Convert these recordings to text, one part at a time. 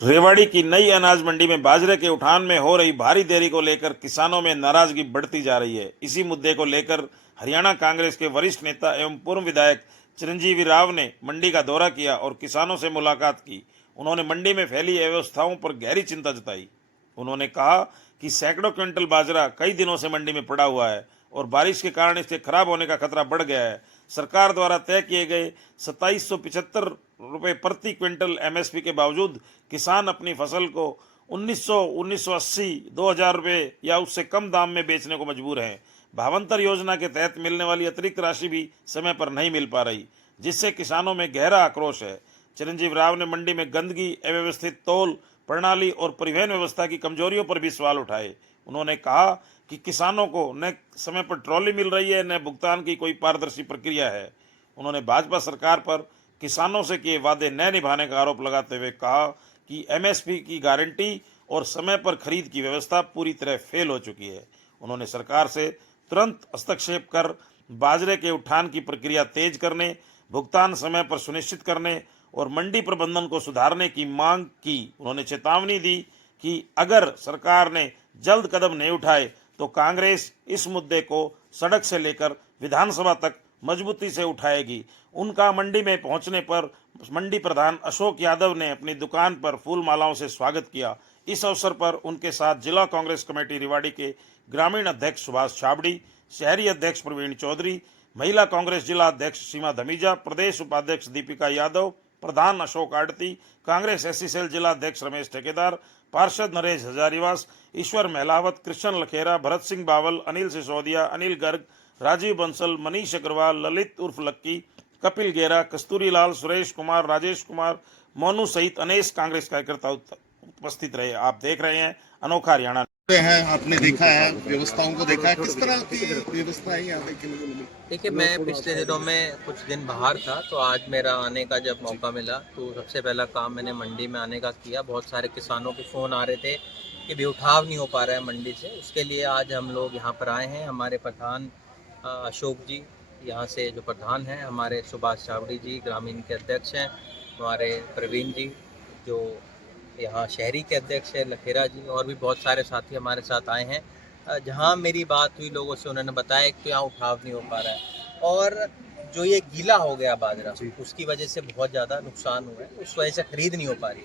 रेवाड़ी की नई अनाज मंडी में बाजरे के उठान में हो रही भारी देरी को लेकर किसानों में नाराजगी बढ़ती जा रही है। इसी मुद्दे को लेकर हरियाणा कांग्रेस के वरिष्ठ नेता एवं पूर्व विधायक चिरंजीवी राव ने मंडी का दौरा किया और किसानों से मुलाकात की। उन्होंने मंडी में फैली अव्यवस्थाओं पर गहरी चिंता जताई। उन्होंने कहा कि सैकड़ों क्विंटल बाजरा कई दिनों से मंडी में पड़ा हुआ है और बारिश के कारण इसके खराब होने का खतरा बढ़ गया है। सरकार द्वारा तय किए गए 2775 रुपये प्रति क्विंटल एमएसपी के बावजूद किसान अपनी फसल को 1900, 1980, 2000 रुपये या उससे कम दाम में बेचने को मजबूर हैं। भावांतर योजना के तहत मिलने वाली अतिरिक्त राशि भी समय पर नहीं मिल पा रही, जिससे किसानों में गहरा आक्रोश है। चिरंजीव राव ने मंडी में गंदगी, अव्यवस्थित तौल प्रणाली और परिवहन व्यवस्था की कमजोरियों पर भी सवाल उठाए। उन्होंने कहा कि किसानों को न समय पर ट्रॉली मिल रही है, न भुगतान की कोई पारदर्शी प्रक्रिया है। उन्होंने भाजपा सरकार पर किसानों से किए वादे न निभाने का आरोप लगाते हुए कहा कि एमएसपी की गारंटी और समय पर खरीद की व्यवस्था पूरी तरह फेल हो चुकी है। उन्होंने सरकार से तुरंत हस्तक्षेप कर बाजरे के उठान की प्रक्रिया तेज करने, भुगतान समय पर सुनिश्चित करने और मंडी प्रबंधन को सुधारने की मांग की। उन्होंने चेतावनी दी कि अगर सरकार ने जल्द कदम नहीं उठाए तो कांग्रेस इस मुद्दे को सड़क से लेकर विधानसभा तक मजबूती से उठाएगी। उनका मंडी में पहुंचने पर मंडी प्रधान अशोक यादव ने अपनी दुकान पर फूल मालाओं से स्वागत किया। इस अवसर पर उनके साथ जिला कांग्रेस कमेटी रेवाड़ी के ग्रामीण अध्यक्ष सुभाष छाबड़ी, शहरी अध्यक्ष प्रवीण चौधरी, महिला कांग्रेस जिला अध्यक्ष सीमा धमीजा, प्रदेश उपाध्यक्ष दीपिका यादव, प्रधान अशोक आड़ती, कांग्रेस एससी सेल जिला अध्यक्ष रमेश ठेकेदार, पार्षद नरेश हजारीवास, ईश्वर महलावत, कृष्ण लखेरा, भरत सिंह बावल, अनिल सिसोदिया, अनिल गर्ग, राजीव बंसल, मनीष अग्रवाल, ललित उर्फ लक्की, कपिल गेरा, कस्तूरी लाल, सुरेश कुमार, राजेश कुमार, मोनू सहित अनेक कांग्रेस कार्यकर्ता उपस्थित रहे। आप देख रहे हैं अनोखा हरियाणा है। आपने देखा है, व्यवस्थाओं को देखा है, किस तरह की व्यवस्था है यहाँ देखने को मिली? देखिए, मैं पिछले दिनों में कुछ दिन बाहर था, तो आज मेरा आने का जब मौका मिला तो सबसे पहला काम मैंने मंडी में आने का किया। बहुत सारे किसानों के फ़ोन आ रहे थे कि भी उठाव नहीं हो पा रहा है मंडी से, उसके लिए आज हम लोग यहाँ पर आए हैं। हमारे प्रधान अशोक जी यहाँ से जो प्रधान हैं, हमारे सुभाष छाबड़ी जी ग्रामीण के अध्यक्ष हैं, हमारे प्रवीण जी जो यहाँ शहरी के अध्यक्ष है, लखेरा जी, और भी बहुत सारे साथी हमारे साथ आए हैं। जहाँ मेरी बात हुई लोगों से, उन्होंने बताया कि यहाँ उठाव नहीं हो पा रहा है और जो ये गीला हो गया बाजरा, उसकी वजह से बहुत ज़्यादा नुकसान हुआ है, उस वजह से खरीद नहीं हो पा रही।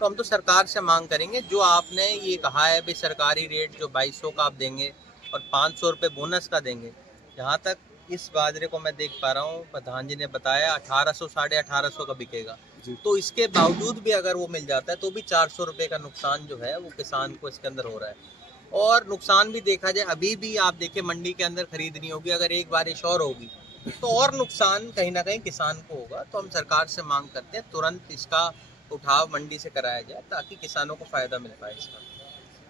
तो हम तो सरकार से मांग करेंगे, जो आपने ये कहा है भाई सरकारी रेट जो 2200 का आप देंगे और 500 रुपये बोनस का देंगे। जहाँ तक इस बाजरे को मैं देख पा रहा हूँ, प्रधान जी ने बताया 1800 साढ़े 1800 का बिकेगा, तो इसके बावजूद भी अगर वो मिल जाता है तो भी 400 रुपये का नुकसान जो है वो किसान को इसके अंदर हो रहा है। और नुकसान भी देखा जाए, अभी भी आप देखिए मंडी के अंदर खरीद नहीं होगी, अगर एक बारिश और होगी तो और नुकसान कहीं ना कहीं किसान को होगा। तो हम सरकार से मांग करते हैं तुरंत इसका उठाव मंडी से कराया जाए ताकि किसानों को फायदा मिल पाए इसका।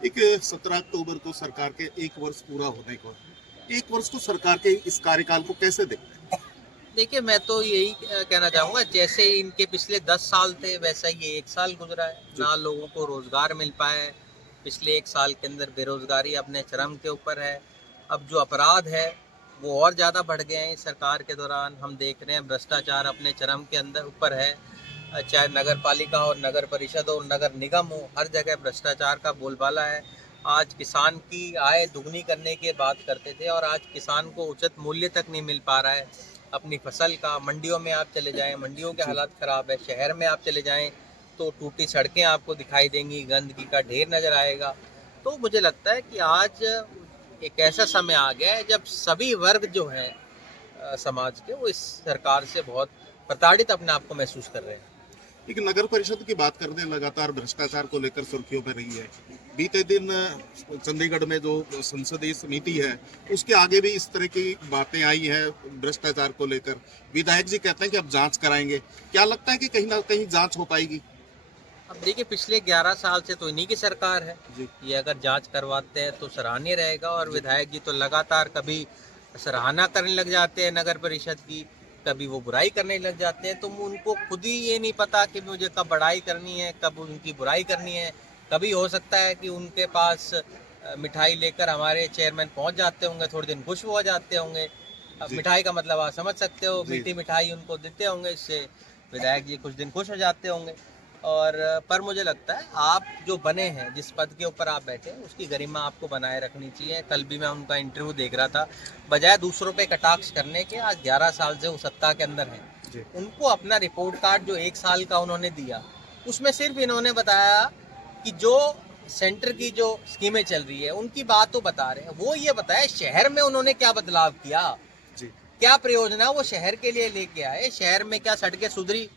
एक 17 अक्टूबर को सरकार के 1 वर्ष पूरा होने को है। 1 वर्ष को सरकार के इस कार्यकाल को कैसे देखते हैं? देखिए, मैं तो यही कहना चाहूँगा, जैसे इनके पिछले 10 साल थे वैसा ये 1 साल गुजरा है, ना लोगों को रोजगार मिल पाया है। पिछले 1 साल के अंदर बेरोजगारी अपने चरम के ऊपर है। अब जो अपराध है वो और ज़्यादा बढ़ गए हैं इस सरकार के दौरान। हम देख रहे हैं भ्रष्टाचार अपने चरम के अंदर ऊपर है, चाहे नगर पालिका हो, नगर परिषद हो, नगर निगम हो, हर जगह भ्रष्टाचार का बोलबाला है। आज किसान की आय दुगनी करने की बात करते थे और आज किसान को उचित मूल्य तक नहीं मिल पा रहा है अपनी फसल का। मंडियों में आप चले जाएं, मंडियों के हालात ख़राब है। शहर में आप चले जाएं तो टूटी सड़कें आपको दिखाई देंगी, गंदगी का ढेर नज़र आएगा। तो मुझे लगता है कि आज एक ऐसा समय आ गया है जब सभी वर्ग जो हैं समाज के, वो इस सरकार से बहुत प्रताड़ित अपने आप को महसूस कर रहे हैं। एक नगर परिषद की बात करते हैं, लगातार भ्रष्टाचार को लेकर सुर्खियों में रही है। बीते दिन चंडीगढ़ में जो संसदीय समिति है उसके आगे भी इस तरह की बातें आई हैं भ्रष्टाचार को लेकर। विधायक जी कहते हैं कि अब जांच कराएंगे। क्या लगता है कि कहीं ना कहीं जांच हो पाएगी? अब देखिए, पिछले 11 साल से तो इन्हीं की सरकार है, ये अगर जांच करवाते हैं तो सराहनीय रहेगा। और विधायक जी तो लगातार कभी सराहना करने लग जाते हैं नगर परिषद की, कभी वो बुराई करने लग जाते हैं। तो उनको खुद ही ये नहीं पता कि मुझे कब बड़ाई करनी है, कब उनकी बुराई करनी है। कभी हो सकता है कि उनके पास मिठाई लेकर हमारे चेयरमैन पहुंच जाते होंगे, थोड़े दिन खुश हो जाते होंगे। अब मिठाई का मतलब आप समझ सकते हो, मीठी मिठाई उनको देते होंगे, इससे विधायक जी कुछ दिन खुश हो जाते होंगे। और पर मुझे लगता है आप जो बने हैं, जिस पद के ऊपर आप बैठे हैं, उसकी गरिमा आपको बनाए रखनी चाहिए। कल भी मैं उनका इंटरव्यू देख रहा था, बजाय दूसरों पे कटाक्ष करने के, आज 11 साल से वो सत्ता के अंदर हैं। उनको अपना रिपोर्ट कार्ड जो 1 साल का उन्होंने दिया, उसमें सिर्फ इन्होंने बताया कि जो सेंटर की जो स्कीमें चल रही है उनकी बात तो बता रहे हैं, वो ये बताया शहर में उन्होंने क्या बदलाव किया, क्या प्रयोजना वो शहर के लिए लेके आए, शहर में क्या सड़कें सुधरी,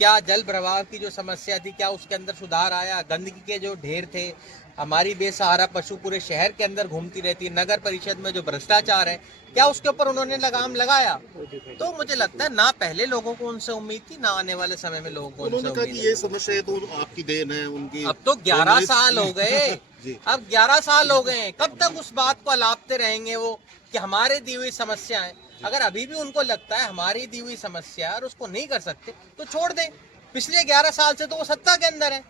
क्या जल प्रवाह की जो समस्या थी क्या उसके अंदर सुधार आया, गंदगी के जो ढेर थे, हमारी बेसहारा पशु पूरे शहर के अंदर घूमती रहती, नगर परिषद में जो भ्रष्टाचार है क्या उसके ऊपर उन्होंने लगाम लगाया। तो मुझे लगता है ना पहले लोगों को उनसे उम्मीद थी, ना आने वाले समय में लोगों को उन्होंने उनसे कहा उम्मीद कि है। ये समस्या है तो आपकी देन है उनकी। अब तो 11 साल हो गए जी। अब 11 साल हो गए, कब तक उस बात को अलापते रहेंगे वो कि हमारे दी हुई समस्या है। अगर अभी भी उनको लगता है हमारी दी हुई समस्या है और उसको नहीं कर सकते तो छोड़ दें। पिछले 11 साल से तो वो सत्ता के अंदर है,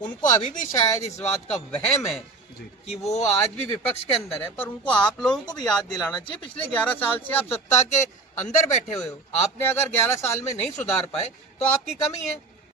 उनको अभी भी शायद इस बात का वहम है कि वो आज भी विपक्ष के अंदर है, पर उनको आप लोगों को भी याद दिलाना चाहिए पिछले 11 साल से आप सत्ता के अंदर बैठे हुए हो। आपने अगर 11 साल में नहीं सुधार पाए तो आपकी कमी है।